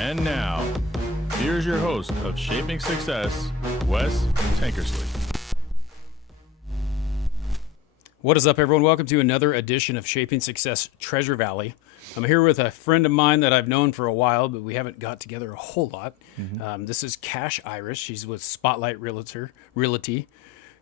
And now, here's your host of Shaping Success, Wes Tankersley. What is up, everyone? Welcome to another edition of Shaping Success Treasure Valley. I'm here with a friend of mine that I've known for a while, but we haven't got together a whole lot. This is Cash Irish. She's with Spotlight Realty.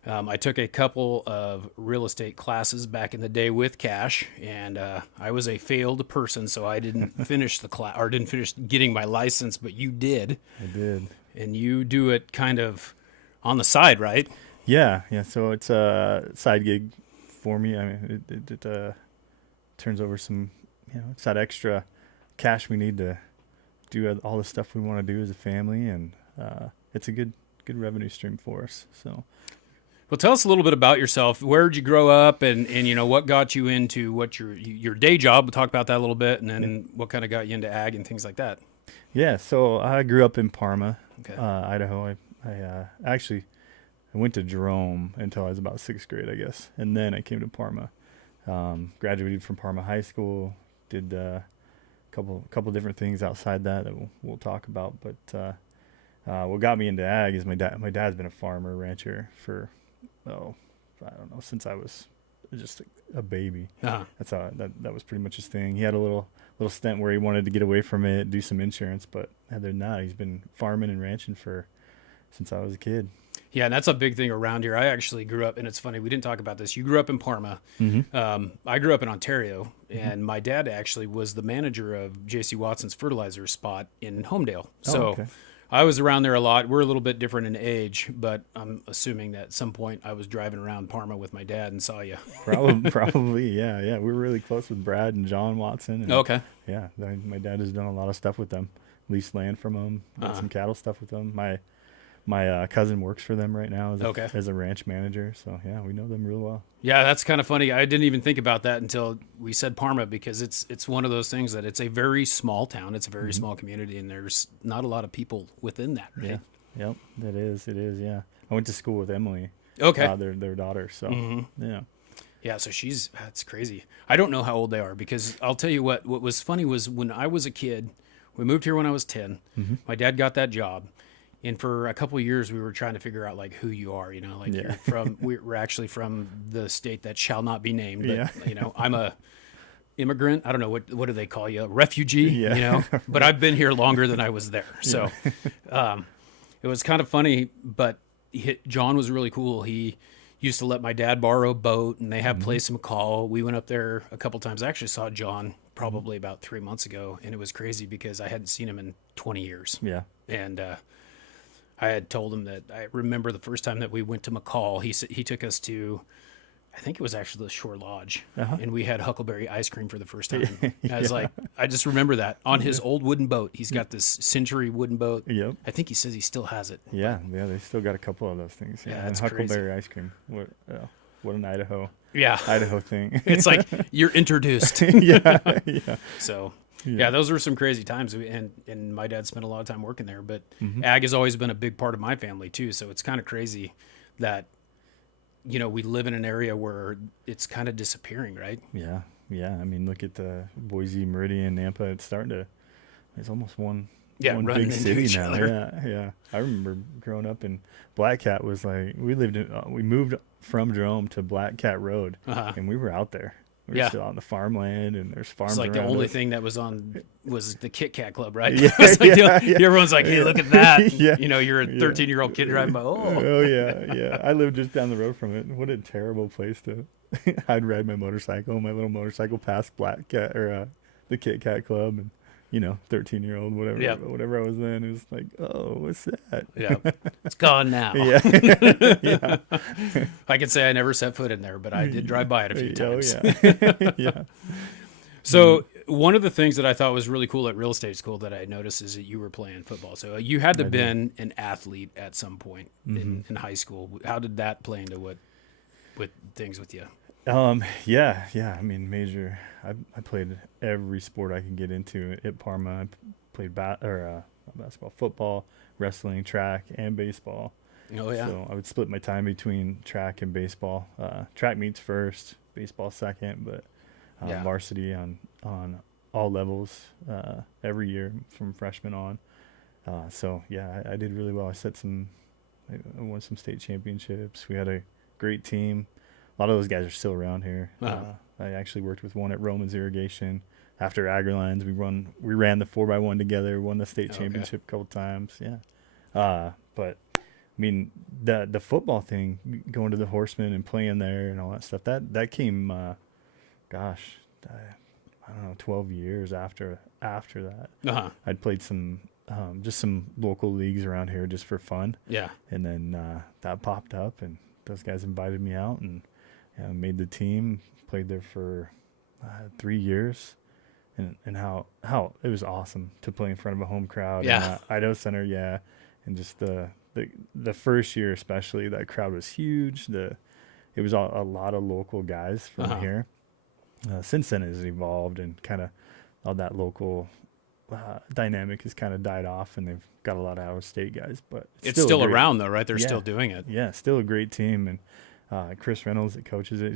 I took a couple of real estate classes back in the day with Cash, and I was a failed person, so I didn't finish the class or didn't finish getting my license, but you did. I did. And you do it kind of on the side, right? Yeah. So it's a side gig for me. I mean, it turns over some, it's that extra cash we need to do all the stuff we want to do as a family, and it's a good revenue stream for us. So. Well, tell us a little bit about yourself. Where did you grow up, and what got you into what your day job? We'll talk about that a little bit, and then what kind of got you into ag and things like that. Yeah, so I grew up in Parma, Okay. Idaho. I actually went to Jerome until I was about 6th grade, I guess, and then I came to Parma. Graduated from Parma High School. Did a couple different things outside that we'll talk about. But what got me into ag is my dad. My dad's been a farmer, rancher for I don't know, since I was just a baby. Uh-huh. That's how that was pretty much his thing. He had a little stint where he wanted to get away from it, do some insurance, but other than that, he's been farming and ranching since I was a kid. Yeah, and that's a big thing around here. I actually grew up, and it's funny, we didn't talk about this. You grew up in Parma. Mm-hmm. I grew up in Ontario, and my dad actually was the manager of J.C. Watson's fertilizer spot in Homedale. So okay. I was around there a lot. We're a little bit different in age, but I'm assuming that at some point I was driving around Parma with my dad and saw you. Probably, yeah. We were really close with Brad and John Watson. And, Okay. Yeah, my dad has done a lot of stuff with them. Leased land from them, did some cattle stuff with them. My cousin works for them right now as a ranch manager. So, yeah, we know them real well. Yeah, that's kind of funny. I didn't even think about that until we said Parma, because it's one of those things that it's a very small town. It's a very small community, and there's not a lot of people within that, right? Yeah. Yep, it is, yeah. I went to school with Emily. Okay. Their daughter, so, yeah. Yeah, so that's crazy. I don't know how old they are, because I'll tell you what was funny was when I was a kid, we moved here when I was 10. My dad got that job. And for a couple of years, we were trying to figure out like who you are, like you're from. We're actually from the state that shall not be named. But, I'm a immigrant. I don't know what do they call you, a refugee. Yeah. But I've been here longer than I was there. So, it was kind of funny. But John was really cool. He used to let my dad borrow a boat, and they have a place in McCall. We went up there a couple times. I actually saw John probably about 3 months ago, and it was crazy because I hadn't seen him in 20 years. Yeah. And I had told him that I remember the first time that we went to McCall, he took us to, I think it was actually the Shore Lodge, and we had huckleberry ice cream for the first time. I was like, I just remember that on his old wooden boat. He's got this century wooden boat. Yep. I think he says he still has it. Yeah, they still got a couple of those things. Yeah, and that's huckleberry ice cream. What an Idaho thing. It's like you're introduced. Yeah. So. Yeah, those were some crazy times, and my dad spent a lot of time working there. But ag has always been a big part of my family too. So it's kind of crazy that we live in an area where it's kind of disappearing, right? Yeah. I mean, look at the Boise, Meridian, Nampa. It's almost one big city now. Yeah. I remember growing up in Black Cat was like we moved from Jerome to Black Cat Road, and we were out there. We're still on the farmland, and there's farms It's like around the only us. thing that was the Kit Kat Club, right? Yeah, Everyone's like, hey, look at that. Yeah. You're a 13-year-old kid driving by. Oh, yeah. I lived just down the road from it. What a terrible place to... I'd ride my little motorcycle past Black Cat, or the Kit Kat Club, and 13-year-old, whatever I was then. It was like, oh, what's that? Yeah, it's gone now. Yeah. I can say I never set foot in there, but I did drive by it a few times. Oh, yeah. So one of the things that I thought was really cool at real estate school that I noticed is that you were playing football. So you had to have been an athlete at some point in high school. How did that play into with things with you? Yeah. I mean, major. I played every sport I could get into at Parma. I played basketball, football, wrestling, track, and baseball. Oh yeah. So I would split my time between track and baseball. Track meets first, baseball second, but varsity on all levels every year from freshman on. So yeah, I did really well. I won some state championships. We had a great team. A lot of those guys are still around here. I actually worked with one at Romans Irrigation. After AgriLines, we ran the 4x1 together, won the state championship a couple times. Yeah. But I mean, the football thing, going to the Horsemen and playing there and all that stuff, that came, I don't know, 12 years after that. I'd played just some local leagues around here just for fun. Yeah. And then that popped up, and those guys invited me out, and made the team. Played there for 3 years, and how it was awesome to play in front of a home crowd. Yeah. Idaho Center, yeah, and just the first year especially, that crowd was huge. It was a lot of local guys from here. Since then, it has evolved, and kind of all that local dynamic has kind of died off, and they've got a lot of out-of-state guys. But it's still around, though, right? They're still doing it. Yeah, still a great team, and Chris Reynolds that coaches it,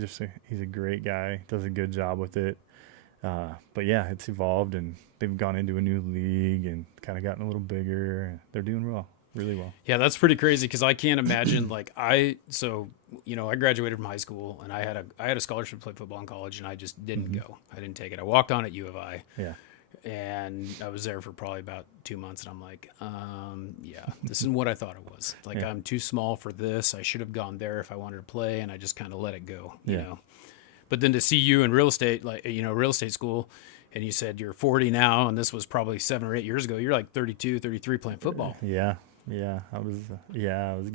he's a great guy, does a good job with it. But yeah, it's evolved, and they've gone into a new league and kind of gotten a little bigger. And they're doing well, really well. Yeah, that's pretty crazy, because I can't imagine I graduated from high school, and I had a scholarship to play football in college, and I just didn't go. I didn't take it. I walked on at U of I. Yeah. And I was there for probably about 2 months, and I'm like, yeah, this isn't what I thought it was. Like, I'm too small for this. I should have gone there if I wanted to play, and I just kind of let it go, you know. But then to see you in real estate, real estate school, and you said you're 40 now, and this was probably 7 or 8 years ago. You're like 32, 33 playing football. Yeah. I was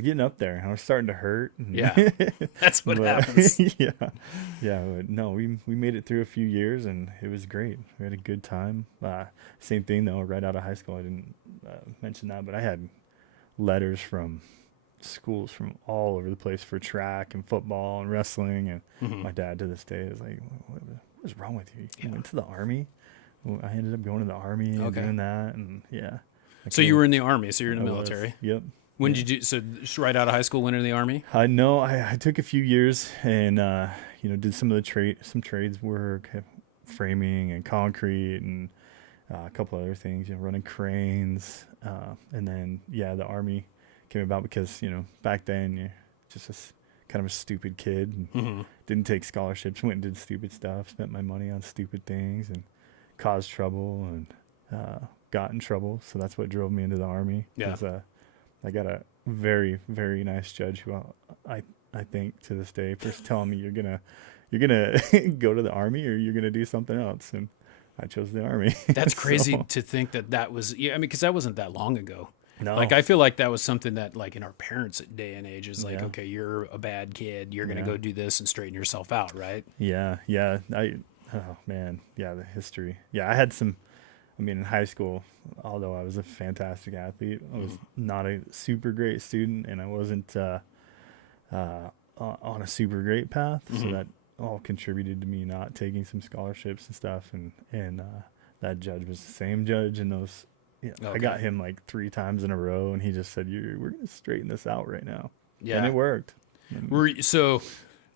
getting up there. I was starting to hurt. Yeah, that's what happens. Yeah. But no, we made it through a few years, and it was great. We had a good time. Same thing though. Right out of high school, I didn't mention that, but I had letters from schools from all over the place for track and football and wrestling, and my dad to this day is like, "What's wrong with you? You went to the Army?" Well, I ended up going to the Army and doing that, and yeah. So you were in the Army. So you're in the military. Yep. When did you do? So just right out of high school, went into the Army. No, I took a few years, and did some of the trades work, framing and concrete, and a couple other things, running cranes, and then the Army came about because back then you're just kind of a stupid kid, and didn't take scholarships, went and did stupid stuff, spent my money on stupid things, and caused trouble, and got in trouble. So that's what drove me into the Army. Yeah. I got a very, very nice judge who I think to this day for telling me you're gonna go to the Army or you're gonna do something else, and I chose the Army. That's crazy to think that was. Yeah, I mean, because that wasn't that long ago. No. Like, I feel like that was something that, like, in our parents' day and age is like, okay, you're a bad kid, you're gonna go do this and straighten yourself out, right? Yeah. Oh man, the history. Yeah, I had some. I mean, in high school, although I was a fantastic athlete, I was not a super great student, and I wasn't on a super great path. So that all contributed to me not taking some scholarships and stuff. And that judge was the same judge in those. Yeah, I got him like 3 times in a row, and he just said, "We're going to straighten this out right now." Yeah, and it worked. So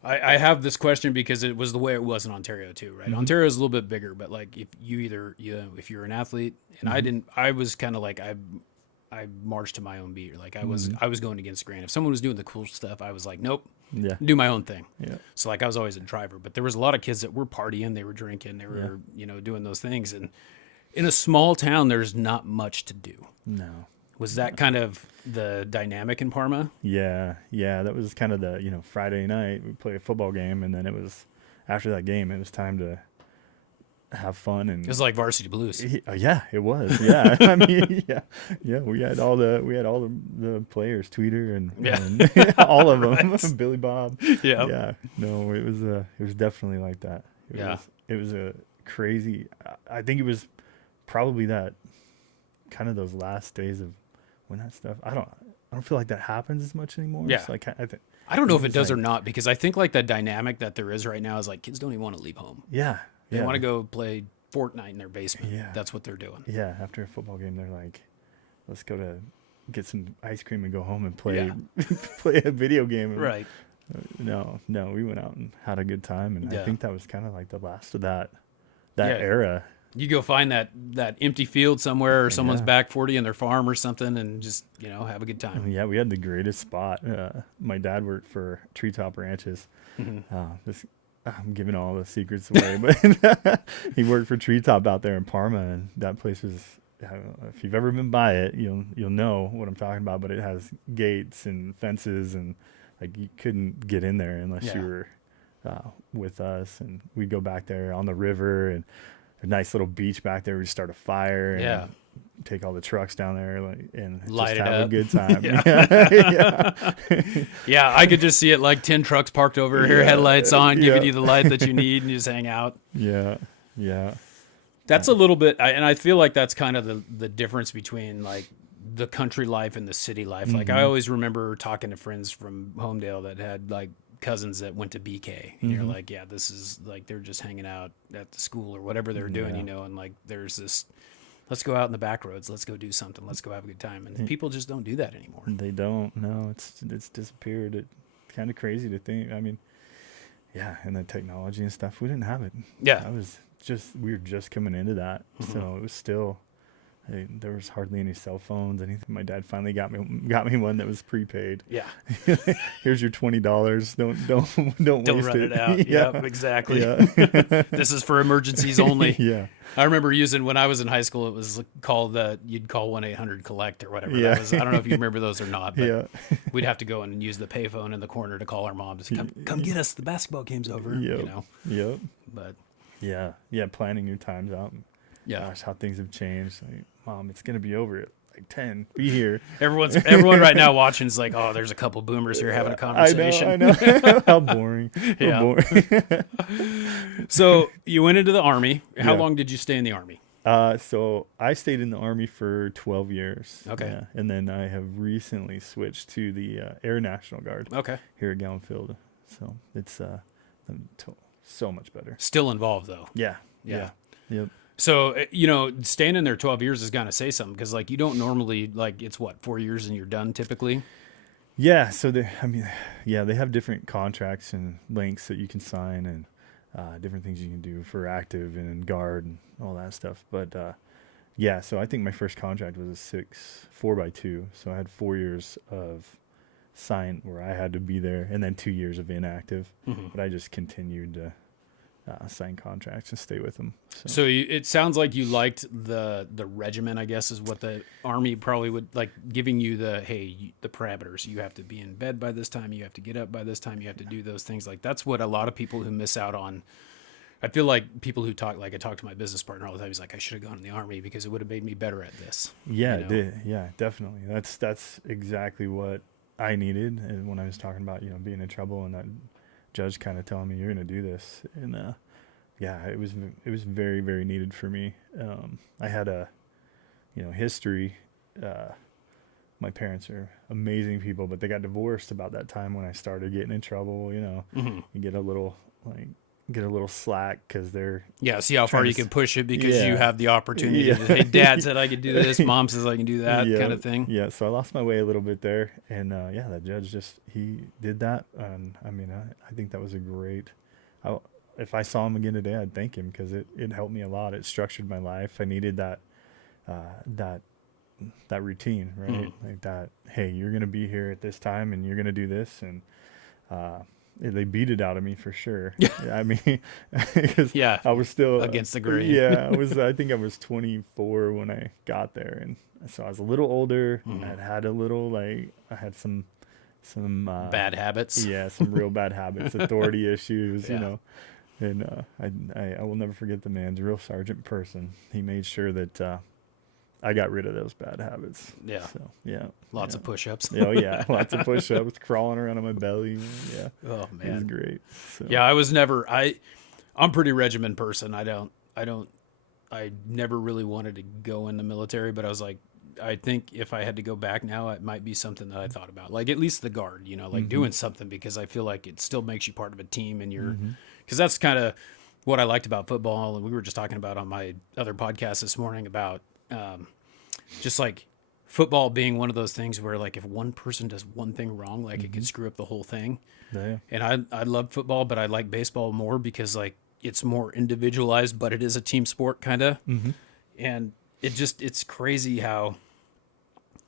I have this question because it was the way it was in Ontario too, right? Ontario is a little bit bigger, but like if if you're an athlete, and I was kind of like, I marched to my own beat. Like I was going against the grain. If someone was doing the cool stuff, I was like, nope, do my own thing. Yeah. So like I was always a driver, but there was a lot of kids that were partying, they were drinking, they were, doing those things. And in a small town, there's not much to do. No. Was that kind of the dynamic in Parma? Yeah. That was kind of the, Friday night we play a football game, and then it was after that game, it was time to have fun. And it was like Varsity Blues. Yeah, it was. Yeah. I mean, yeah. We had all the players, Tweeter and all of them, right. Billy Bob. Yeah. Yeah. No, it was definitely like that. It was a crazy. I think it was probably that kind of those last days of when that stuff. I don't feel like that happens as much anymore. Yeah. So I don't know if it does or not, because I think like that dynamic that there is right now is like kids don't even want to leave home. Yeah. They want to go play Fortnite in their basement. Yeah. That's what they're doing. Yeah. After a football game, they're like, let's go to get some ice cream and go home and play play a video game. And, right. No, we went out and had a good time. And I think that was kind of like the last of that era. You go find that empty field somewhere, or someone's Yeah. back 40 in their farm or something, and just have a good time. Yeah, we had the greatest spot. My dad worked for Treetop Ranches. I'm giving all the secrets away, but he worked for Treetop out there in Parma, and that place was. I don't know, if you've ever been by it, you'll know what I'm talking about. But it has gates and fences, and like you couldn't get in there unless you were with us. And we'd go back there on the river, and a nice little beach back there. We'd start a fire and take all the trucks down there, and Light just it have up. a good time. Yeah, I could just see it like 10 trucks parked over here, headlights on, giving you the light that you need, and you just hang out. Yeah. That's a little bit, and I feel like that's kind of the difference between like the country life and the city life. Like I always remember talking to friends from Homedale that had like cousins that went to BK, and you're like, yeah, this is like they're just hanging out at the school or whatever they're doing, and like there's this, let's go out in the back roads, let's go do something, let's go have a good time, and people just don't do that anymore. They don't. No, it's disappeared. It's kind of crazy to think. I mean, yeah, and the technology and stuff, we didn't have it. Yeah, we were just coming into that, so it was still. There was hardly any cell phones, anything. My dad finally got me one that was prepaid. Yeah. Here's your $20. Don't waste run it out. Yeah, Yep, exactly. Yeah. This is for emergencies only. Yeah. I remember using, when I was in high school, it was called you'd call 1-800-COLLECT or whatever. Yeah. That was, I don't know if you remember those or not, but Yeah. we'd have to go and use the payphone in the corner to call our moms. Come get us. The basketball game's over. Yep. Yep. But yeah, planning your times out. yeah, Gosh, how things have changed. Like, Mom, it's gonna be over at like 10. Be here. everyone right now watching is like, oh, there's a couple boomers here having a conversation. I know. How boring. Yeah. How boring. So you went into the Army. How Yeah. long did you stay in the Army? So I stayed in the Army for 12 years. Okay. Yeah. And then I have recently switched to the Air National Guard Okay. here at Gallenfield. So it's so much better. Still involved though. Yeah. Yeah. Yep. So, staying in there 12 years is going to say something, because like you don't normally, like, it's 4 years and you're done typically. Yeah. So they have different contracts and lengths that you can sign, and different things you can do for active and guard and all that stuff. But so I think my first contract was a 4x2. So I had 4 years of sign where I had to be there, and then 2 years of inactive. But I just continued to sign contracts and stay with them. So it sounds like you liked the regiment, I guess, is what the Army probably would like, giving you the parameters. You have to be in bed by this time. You have to get up by this time. You have to do those things. Like that's what a lot of people who miss out on. I feel like people who talk, like I talk to my business partner all the time. He's like, I should have gone in the Army because it would have made me better at this. Yeah, it did. Yeah, definitely. That's exactly what I needed. And when I was talking about, being in trouble, and that judge kind of telling me you're going to do this, and it was very, very needed for me. I had a history. My parents are amazing people, but they got divorced about that time when I started getting in trouble. You get a little slack because they're see how far you can push it because you have the opportunity. Yeah. Hey, Dad said I could do this, Mom says I can do that, kind of thing. Yeah, so I lost my way a little bit there, and that judge he did that, and I think that was a great. If I saw him again today, I'd thank him because it helped me a lot. It structured my life. I needed that routine, right? Like that. Hey, you're gonna be here at this time, and you're gonna do this, and they beat it out of me for sure. I mean, I was still against the grain. I think I was 24 when I got there, and so I was a little older. I had some bad habits. Yeah, some real bad habits, authority issues, And I will never forget the man's a real sergeant person. He made sure that I got rid of those bad habits. Yeah. So, yeah. Lots of push-ups. Oh, yeah. Lots of push-ups, crawling around on my belly. Yeah. Oh, man. It was great. So. Yeah, I'm a pretty regimen person. I never really wanted to go in the military, but I was like, I think if I had to go back now, it might be something that I thought about. Like at least the guard, doing something, because I feel like it still makes you part of a team, and because that's kind of what I liked about football. And we were just talking about on my other podcast this morning about just like football being one of those things where like if one person does one thing wrong, like it could screw up the whole thing. Yeah. And I love football, but I like baseball more because like it's more individualized, but it is a team sport kind of. Mm-hmm. And it's crazy how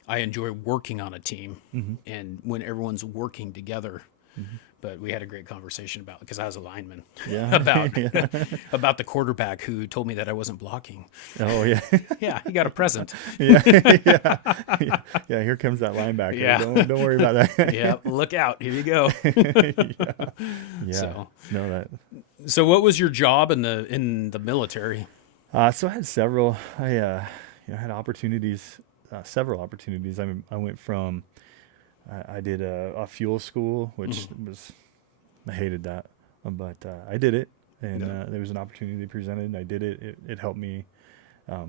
I enjoy working on a team Mm-hmm. and when everyone's working together. Mm-hmm. But we had a great conversation about, because I was a lineman, Yeah. about Yeah. about the quarterback who told me that I wasn't blocking. Oh yeah. Yeah, he got a present. Yeah. Yeah. Yeah. Here comes that linebacker. Yeah. Don't worry about that. Yeah, look out. Here you go. Yeah. Yeah. So- No, that. So what was your job in the military? So I had several. I had opportunities, several opportunities. I went from. I did a fuel school, which was. I hated that, but I did it, and Yeah. there was an opportunity presented, and I did it. It helped me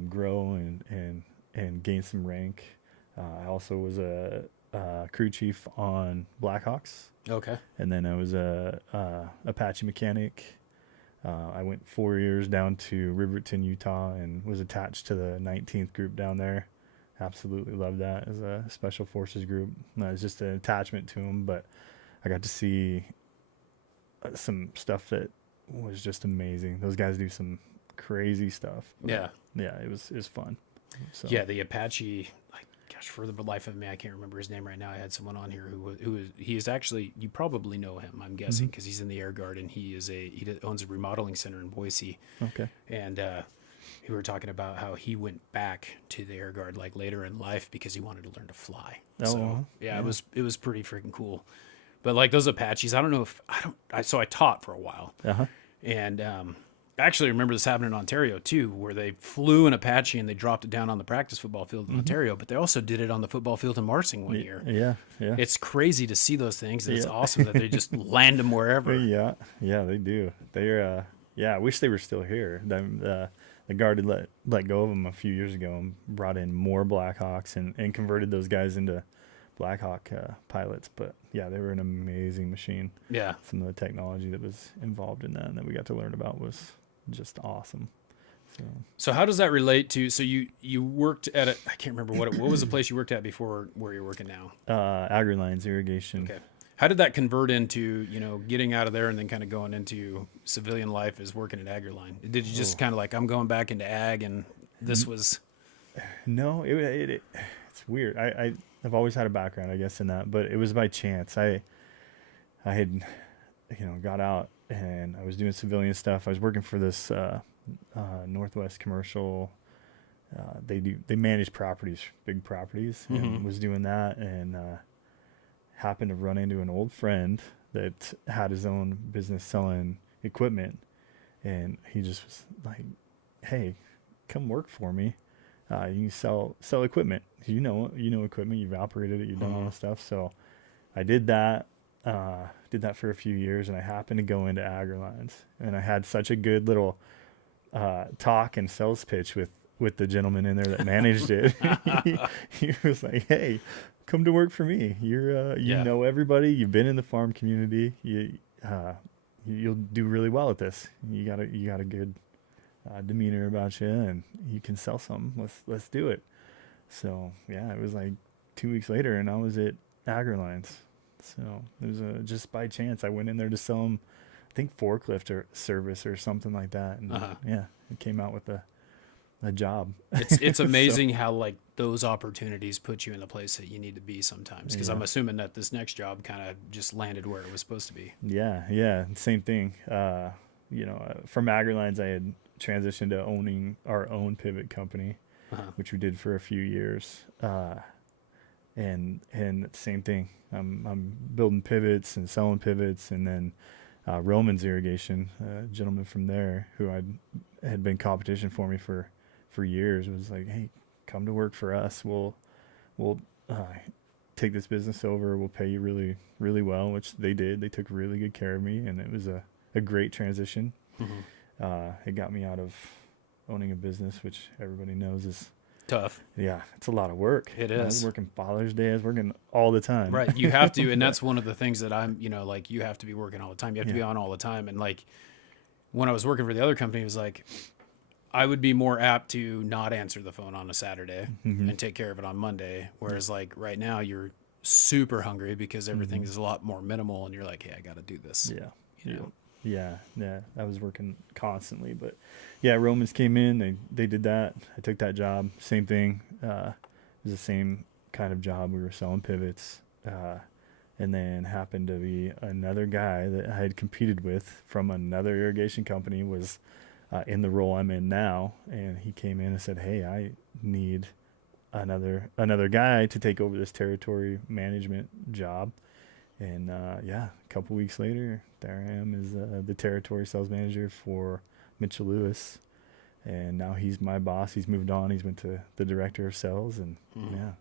grow and gain some rank. I also was a crew chief on Blackhawks, Okay. and then I was a Apache mechanic. I went 4 years down to Riverton, Utah, and was attached to the 19th group down there. Absolutely loved that as a special forces group. It was just an attachment to them, but I got to see some stuff that was just amazing. Those guys do some crazy stuff. But Yeah. yeah, it was fun. So Yeah, the Apache. Gosh, for the life of me, I can't remember his name right now. I had someone on here he is actually, you probably know him, I'm guessing, because he's in the Air Guard, and he owns a remodeling center in Boise. okay. And we were talking about how he went back to the Air Guard like later in life because he wanted to learn to fly. Oh, So wow. yeah, Yeah. it was pretty freaking cool. But like those Apaches, I don't know if so I taught for a while, Uh-huh. and I actually remember this happening in Ontario too, where they flew an Apache and they dropped it down on the practice football field in Ontario, but they also did it on the football field in Marsing one year. Yeah. Yeah. It's crazy to see those things, and it's Yeah. awesome that they just land them wherever. Yeah, yeah, they do. They're, I wish they were still here. The Guard had let go of them a few years ago and brought in more Blackhawks and converted those guys into Blackhawk pilots. But yeah, they were an amazing machine. Yeah. Some of the technology that was involved in that and that we got to learn about was just awesome. So how does that relate to? So you worked at I can't remember what was the place you worked at before where you're working now. AgriLines irrigation. Okay. How did that convert into, getting out of there and then kind of going into civilian life as working at AgriLine? Did you just kind of like, I'm going back into ag, and this was... No, it's weird. I've always had a background, I guess, in that, but it was by chance. I had, got out and I was doing civilian stuff. I was working for this Northwest Commercial. They manage properties, big properties, and was doing that, and happened to run into an old friend that had his own business selling equipment, and he just was like, "Hey, come work for me. You sell equipment. You know equipment. You've operated it. You've done all this stuff." So I did that. Did that for a few years, and I happened to go into AgriLines, and I had such a good little talk and sales pitch with the gentleman in there that managed it. he was like, "Hey, come to work for me. You know everybody. You've been in the farm community. You'll do really well at this. You got a good demeanor about you, and you can sell something. Let's do it." So yeah, it was like 2 weeks later, and I was at AgriLines. So it was just by chance I went in there to sell them, I think forklift or service or something like that, and yeah, it came out with a job. It's amazing how like those opportunities put you in the place that you need to be sometimes. Because I'm assuming that this next job kind of just landed where it was supposed to be. Yeah, same thing. From AgriLines, I had transitioned to owning our own pivot company, which we did for a few years. And same thing. I'm building pivots and selling pivots, and then Roman's Irrigation, a gentleman from there who had been competition for me for years, was like, "Hey, come to work for us. We'll take this business over. We'll pay you really, really well," which they did. They took really good care of me, and it was a great transition. It got me out of owning a business, which everybody knows is Tough. yeah, it's a lot of work. It I was is. working Father's Day. I was working all the time. Right. You have to, and that's one of the things that I'm, like you have to be working all the time. You have to be on all the time. And like when I was working for the other company, it was like I would be more apt to not answer the phone on a Saturday and take care of it on Monday. Whereas like right now you're super hungry because everything is a lot more minimal, and you're like, "Hey, I got to do this." Yeah. You know? Yeah, I was working constantly, but yeah, Romans came in. They did that. I took that job. Same thing. It was the same kind of job. We were selling pivots, and then happened to be another guy that I had competed with from another irrigation company was in the role I'm in now, and he came in and said, "Hey, I need another guy to take over this territory management job." And yeah, a couple weeks later, there I am as the territory sales manager for Mitchell Lewis, and now he's my boss. He's moved on. He's went to the director of sales, and yeah,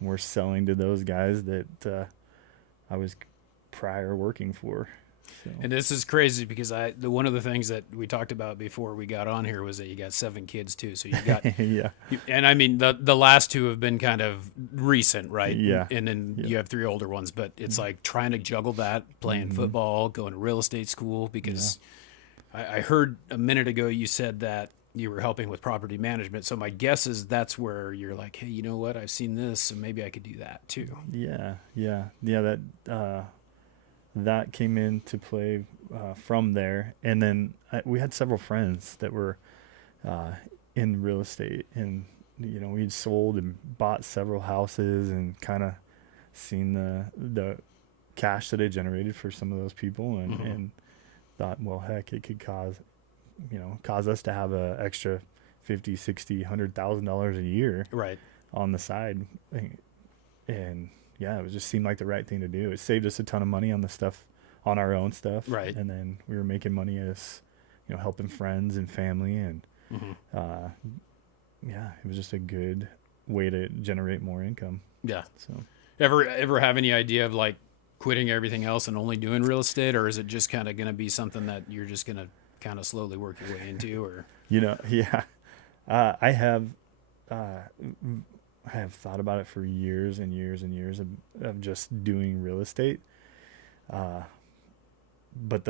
we're selling to those guys that I was prior working for. So. And this is crazy because one of the things that we talked about before we got on here was that you got 7 kids too. So you got, yeah, and I mean the last 2 have been kind of recent, right? Yeah. And then you have 3 older ones, but it's like trying to juggle that, playing football, going to real estate school, because I heard a minute ago you said that you were helping with property management. So my guess is that's where you're like, hey, you know what? I've seen this, so maybe I could do that too. Yeah. That came into play from there, and then we had several friends that were in real estate, and we'd sold and bought several houses, and kind of seen the cash that it generated for some of those people, and thought, well, heck, it could cause us to have a extra $50, $60, $100,000 a year Right. on the side, and yeah, it just seemed like the right thing to do. It saved us a ton of money on on our own stuff. Right. And then we were making money as, helping friends and family. And, yeah, it was just a good way to generate more income. Yeah. So Ever have any idea of like quitting everything else and only doing real estate, or is it just kind of going to be something that you're just going to kind of slowly work your way into, or? Yeah, I have thought about it for years and years and years of just doing real estate. But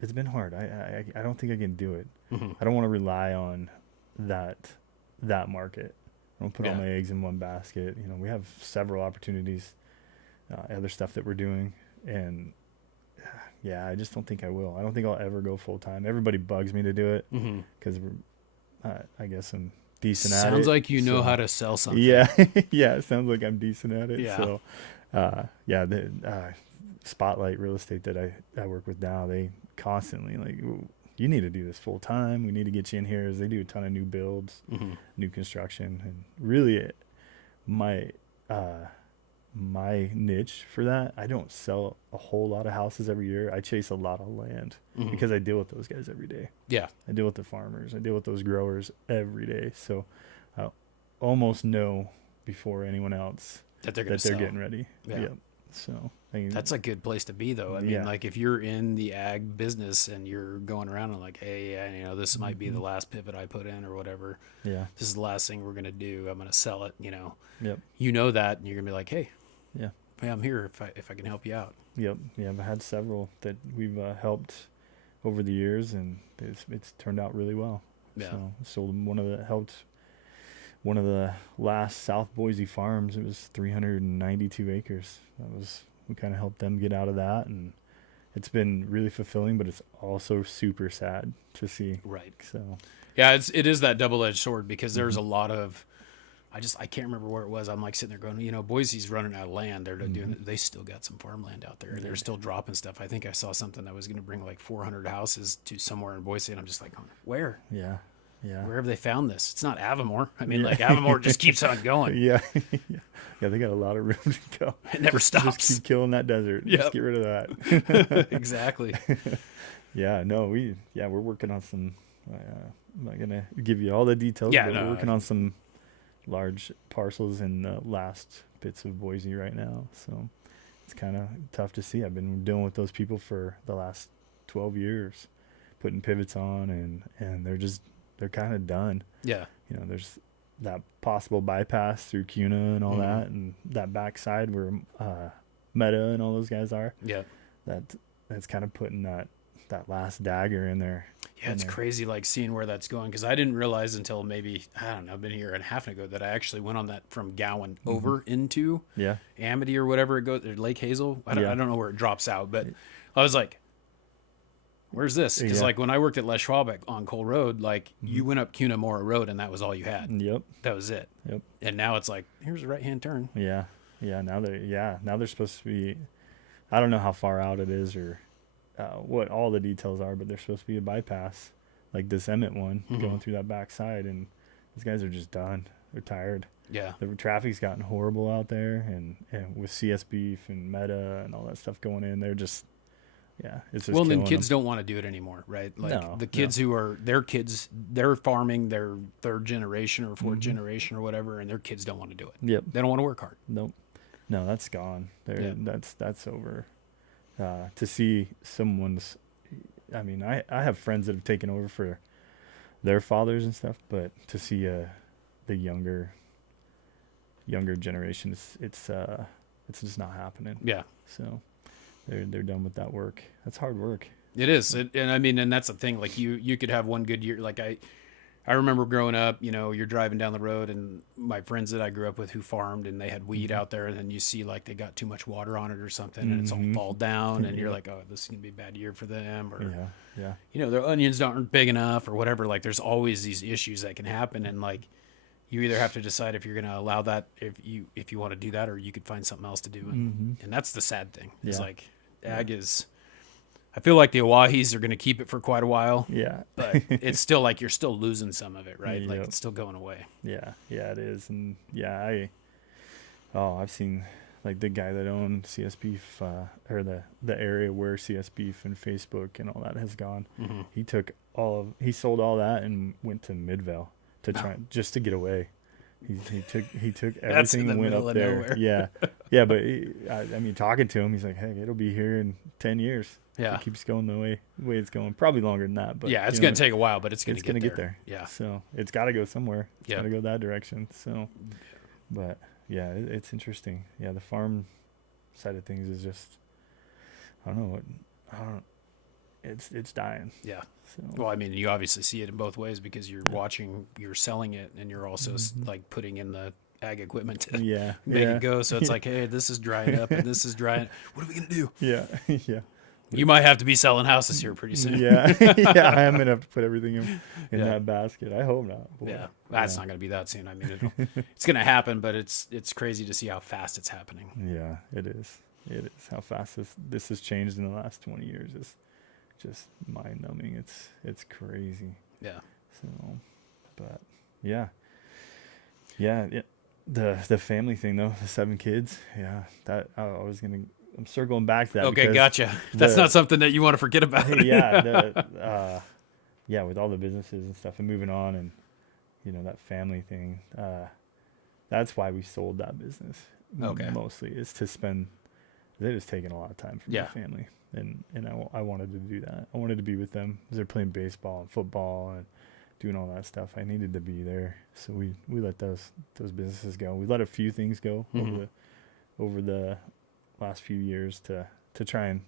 it's been hard. I don't think I can do it. I don't want to rely on that market. I don't put all my eggs in one basket. We have several opportunities, other stuff that we're doing, and yeah, I just don't think I will. I don't think I'll ever go full time. Everybody bugs me to do it because I guess I'm decent at it. Sounds like you know how to sell something. Yeah, yeah. It sounds like I'm decent at it. Yeah. So, the Spotlight Real Estate that I work with now, they constantly like, you need to do this full time. We need to get you in here. As they do a ton of new builds, new construction, and really, my niche for that, I don't sell a whole lot of houses every year. I chase a lot of land because I deal with those guys every day. Yeah. I deal with the farmers. I deal with those growers every day. So I almost know before anyone else that they're getting ready. Yeah. Yep. So that's a good place to be, though. I mean, like if you're in the ag business and you're going around and like, hey, this might be the last pivot I put in or whatever. Yeah. This is the last thing we're going to do. I'm going to sell it, Yep. You know that, and you're going to be like, hey, yeah, I'm here if I can help you out. Yep. Yeah. I've had several that we've helped over the years, and it's turned out really well. Yeah. So helped one of the last South Boise farms. It was 392 acres. We kind of helped them get out of that, and it's been really fulfilling, but it's also super sad to see. Right. So yeah, it is that double-edged sword, because there's a lot of, I can't remember where it was. I'm like sitting there going, Boise's running out of land. They're doing, they still got some farmland out there. They're still dropping stuff. I think I saw something that was going to bring like 400 houses to somewhere in Boise, and I'm just like, where? Yeah. Yeah. Where have they found this? It's not Avamore. I mean, like Avamore just keeps on going. Yeah. Yeah. They got a lot of room to go. It never stops. Just keep killing that desert. Yep. Just get rid of that. Exactly. Yeah. No, we're working on some, I'm not going to give you all the details, but we're working on some large parcels in the last bits of Boise right now. So it's kind of tough to see. I've been dealing with those people for the last 12 years, putting pivots on, and they're kind of done. Yeah. There's that possible bypass through CUNA and all that, and that backside where Meta and all those guys are. Yeah. That's kind of putting that last dagger in there. Yeah, it's crazy, like seeing where that's going, because I didn't realize until maybe, I don't know, been a year and a half ago, that I actually went on that from Gowan over into Amity or whatever it goes, or Lake Hazel. I don't know where it drops out, but I was like, Where's this? Because Yeah. like when I worked at Les Schwab on Cole Road, like you went up Cunamora Road and that was all you had. Yep. That was it. Yep. And now it's like, here's a right-hand turn. Yeah. Now they're supposed to be. I don't know how far out it is or what all the details are, but there's supposed to be a bypass, like this Emmett one, going through that backside, and these guys are just done. They're tired. Yeah. The traffic's gotten horrible out there, and with CS beef and Meta and all that stuff going in, they're just. Yeah, it's just Well, then killing kids them. don't want to do it anymore, right? Like No, the kids who are their kids, they're farming their third generation or 4th generation or whatever, and their kids don't want to do it. Yep. They don't want to work hard. Nope. No, that's gone. Yeah. That's over. To see someone's, I mean, I have friends that have taken over for their fathers and stuff, but to see the younger generation, it's just not happening. Yeah. So they're done with that work. That's hard work. It is. And I mean, and that's the thing, like you could have one good year. Like I remember growing up, you know, you're driving down the road and my friends that I grew up with who farmed and they had weed out there, and then you see like they got too much water on it or something and it's all fall down and you're like, oh, this is going to be a bad year for them, or, Yeah. you know, their onions aren't big enough or whatever. Like there's always these issues that can happen. And like, you either have to decide if you're going to allow that, if you want to do that, or you could find something else to do. And that's the sad thing. It's like ag is, I feel like the Owahis are going to keep it for quite a while. Yeah. But it's still like you're still losing some of it, right? Like Yep. it's still going away. Yeah, it is, and I've seen like the guy that owned CS Beef, or the area where CS Beef and Facebook and all that has gone. He sold all that and went to Midvale to try just to get away. He took That's in everything the and went middle up of there. nowhere. Yeah, but I mean, talking to him, he's like, hey, it'll be here in 10 years. Yeah. It keeps going the way it's going. Probably longer than that, but Yeah, it's you know, going to take a while, but it's going to get there. Yeah. So it's got to go somewhere. It's Yeah. got to go that direction. So, but yeah, it's interesting. Yeah, the farm side of things is just, it's dying. Yeah. So Well, I mean, you obviously see it in both ways because you're selling it, and you're also like putting in the ag equipment to yeah, make yeah, it go. So it's like, hey, this is drying up and this is drying. What are we going to do? yeah, yeah, You might have to be selling houses here pretty soon. yeah, yeah. I am gonna have to put everything in Yeah. that basket. I hope not. Boy. Yeah, that's not going to be that soon. I mean, it's going to happen, but it's crazy to see how fast it's happening. Yeah, it is. It is. How fast this has changed in the last 20 years is just mind numbing. It's crazy. Yeah. So, but yeah. The family thing though, the 7 kids. Yeah, that I'm circling back to that. Okay, because gotcha. That's not something that you want to forget about. Yeah, with all the businesses and stuff and moving on and you know that family thing. That's why we sold that business. Okay. Mostly is to spend. It was taking a lot of time from Yeah. my family, and I wanted to do that. I wanted to be with them as they're playing baseball and football and doing all that stuff. I needed to be there, so we let those businesses go. We let a few things go over the last few years to try and.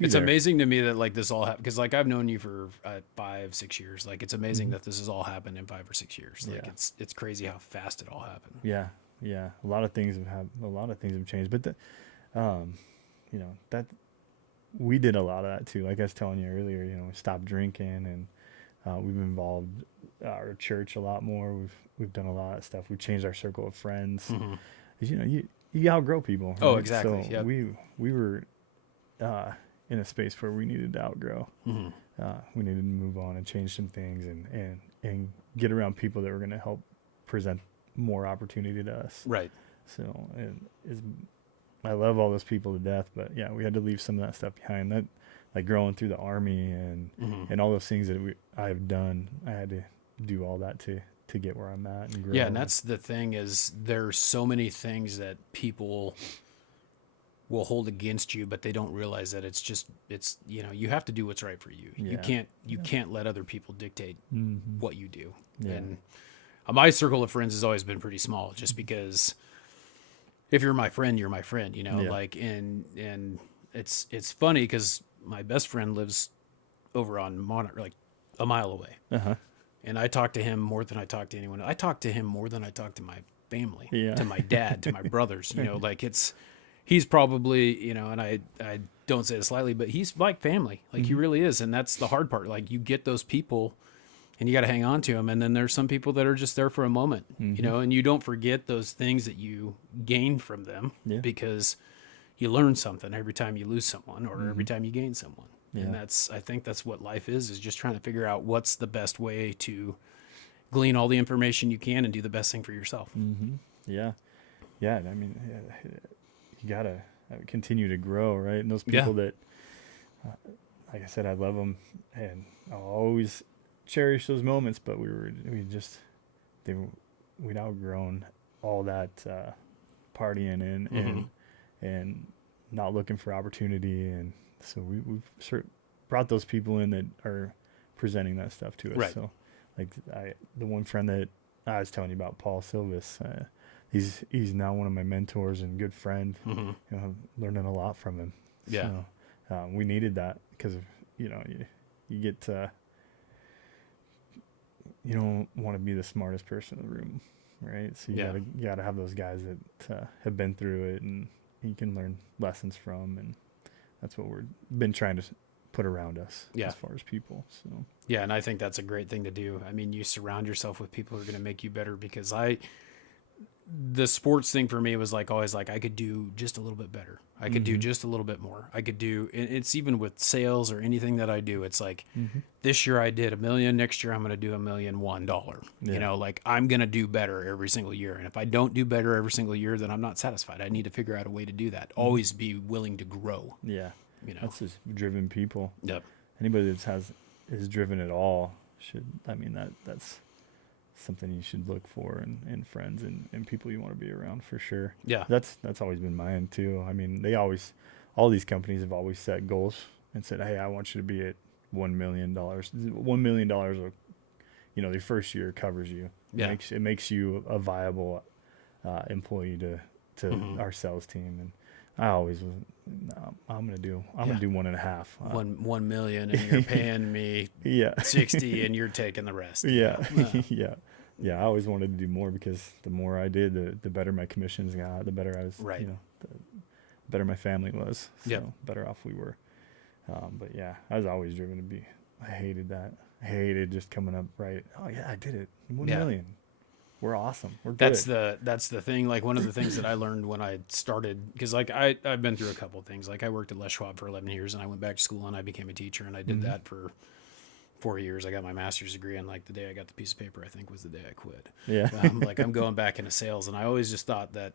It's amazing to me that like this all happened because like I've known you for 5-6 years. Like it's amazing that this has all happened in 5 or 6 years. Like it's crazy how fast it all happened. Yeah. A lot of things have changed, but you know that we did a lot of that too. Like I was telling you earlier, you know, we stopped drinking and we've involved our church a lot more. We've done a lot of stuff. We've changed our circle of friends. 'Cause, you know, you outgrow people. Right? Oh, exactly. So Yep. we were in a space where we needed to outgrow. We needed to move on and change some things and get around people that were going to help present more opportunity to us. Right. So I love all those people to death, but yeah, we had to leave some of that stuff behind. That like growing through the Army and all those things that I've done, I had to do all that to get where I'm at and grow. Yeah, and that's the thing is there's so many things that people will hold against you, but they don't realize that it's you know, you have to do what's right for you. Yeah. You can't let other people dictate what you do. Yeah. And my circle of friends has always been pretty small, just because if you're my friend, you're my friend, you know, like, and it's funny because my best friend lives over on like a mile away. And I talk to him more than I talk to anyone. I talk to him more than I talk to my family, to my dad, to my brothers, you know, like he's probably, and I don't say this lightly, but he's like family. Like he really is. And that's the hard part. Like you get those people and you got to hang on to them. And then there's some people that are just there for a moment, and you don't forget those things that you gain from them because you learn something every time you lose someone or every time you gain someone. And I think that's what life is just trying to figure out what's the best way to glean all the information you can and do the best thing for yourself. Yeah. Yeah. I mean, you got to continue to grow, right? And those people that, like I said, I love them and I'll always cherish those moments, but we'd outgrown all that partying and not looking for opportunity. And so we've sort of brought those people in that are presenting that stuff to us. Right. So like the one friend that I was telling you about, Paul Silvis, he's now one of my mentors and good friend. I'm learning a lot from him. Yeah. So, we needed that because of, you get, you don't want to be the smartest person in the room, right? So you gotta have those guys that have been through it and you can learn lessons from, and that's what we've been trying to put around us as far as people. So yeah, and I think that's a great thing to do. I mean, you surround yourself with people who are going to make you better, because the sports thing for me was like always like I could do just a little bit better. I could do just a little bit more. I could do, it's even with sales or anything that I do. It's like this year I did $1 million. Next year I'm going to do $1,001,000. Like I'm going to do better every single year. And if I don't do better every single year, then I'm not satisfied. I need to figure out a way to do that. Always be willing to grow. Yeah. That's just driven people. Yep. Anybody that is driven at all that's something you should look for in friends and people you want to be around for sure. Yeah. That's always been mine too. I mean, all these companies have always set goals and said, hey, I want you to be at $1 million. $1 million will, the first year covers you. Yeah. It makes you a viable employee to our sales team. And I always was, no, I'm gonna do 1.5. 1 million, and you're paying me 60, and you're taking the rest. Yeah. Yeah. I always wanted to do more because the more I did, the better my commissions got, the better I was. Right. The better my family was. So better off we were. But yeah, I was always driven to be. I hated that. I hated just coming up right. Oh yeah, I did it. 1 million. We're awesome. We're good. That's the thing. Like one of the things that I learned when I started, because like I've been through a couple of things. Like I worked at Les Schwab for 11 years, and I went back to school and I became a teacher, and I did that for 4 years. I got my master's degree, and like the day I got the piece of paper, I think was the day I quit. Yeah. Like I'm going back into sales, and I always just thought that,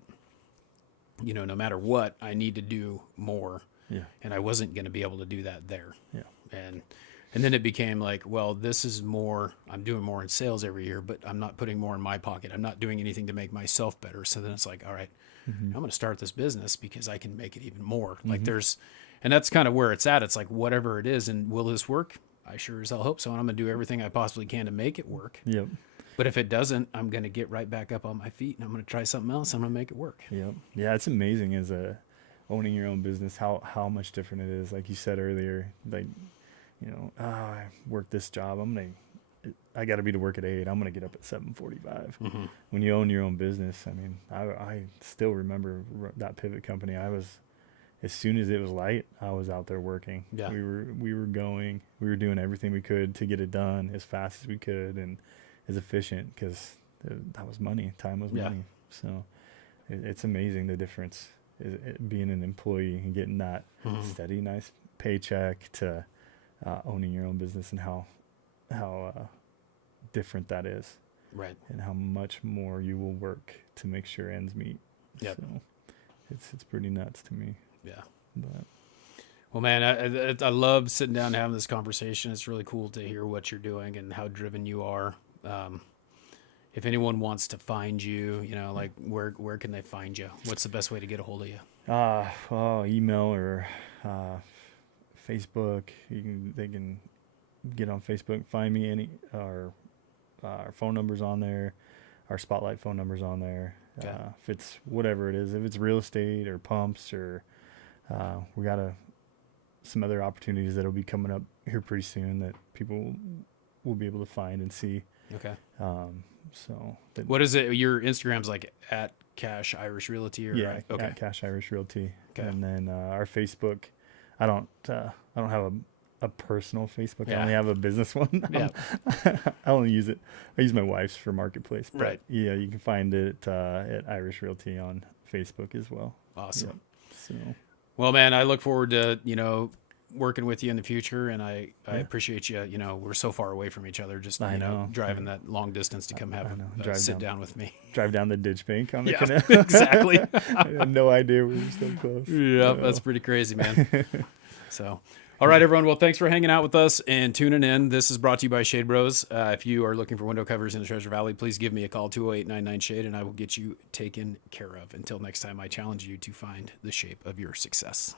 no matter what, I need to do more. Yeah. And I wasn't going to be able to do that there. Yeah. And then it became like, well, this is more, I'm doing more in sales every year, but I'm not putting more in my pocket. I'm not doing anything to make myself better. So then it's like, all right, I'm going to start this business because I can make it even more. Like and that's kind of where it's at. It's like, whatever it is. And will this work? I sure as hell hope so. And I'm going to do everything I possibly can to make it work. Yep. But if it doesn't, I'm going to get right back up on my feet and I'm going to try something else. I'm going to make it work. Yep. Yeah. It's amazing owning your own business, how much different it is. Like you said earlier, like, I work this job. I got to be to work at 8. I'm going to get up at 7:45. When you own your own business, I mean, I still remember that pivot company. As soon as it was light, I was out there working. Yeah. We were doing everything we could to get it done as fast as we could and as efficient, because that was money. Time was money. So it's amazing the difference being an employee and getting that steady, nice paycheck to owning your own business, and how different that is, right? And how much more you will work to make sure ends meet. Yep. So it's pretty nuts to me. Yeah. But well, man, I love sitting down and having this conversation. It's really cool to hear what you're doing and how driven you are. If anyone wants to find you, like where can they find you? What's the best way to get a hold of you? Email or Facebook. They can get on Facebook, find me. Our phone number's on there, our Spotlight phone number's on there. Okay. If it's whatever it is, if it's real estate or pumps or we got some other opportunities that'll be coming up here pretty soon that people will be able to find and see. Okay. What is it? Your Instagram's like at Cash Irish Realty? Or Yeah, okay. at Cash Irish Realty. Okay. And then our Facebook, I don't have a personal Facebook. Yeah. I only have a business one. Yeah. I only use it. I use my wife's for Marketplace. But Right. Yeah, you can find it at Irish Realty on Facebook as well. Awesome. Yep. So Well, man, I look forward to, working with you in the future, and I appreciate you. We're so far away from each other, just I know. driving that long distance to come have Drive sit down with me. drive down the ditch bank on the Yeah, canal. exactly. I had no idea we were so close. Yeah, that's pretty crazy, man. So, all right, everyone. Well, thanks for hanging out with us and tuning in. This is brought to you by Shade Bros. If you are looking for window covers in the Treasure Valley, please give me a call, 208-99-SHADE, and I will get you taken care of. Until next time, I challenge you to find the shape of your success.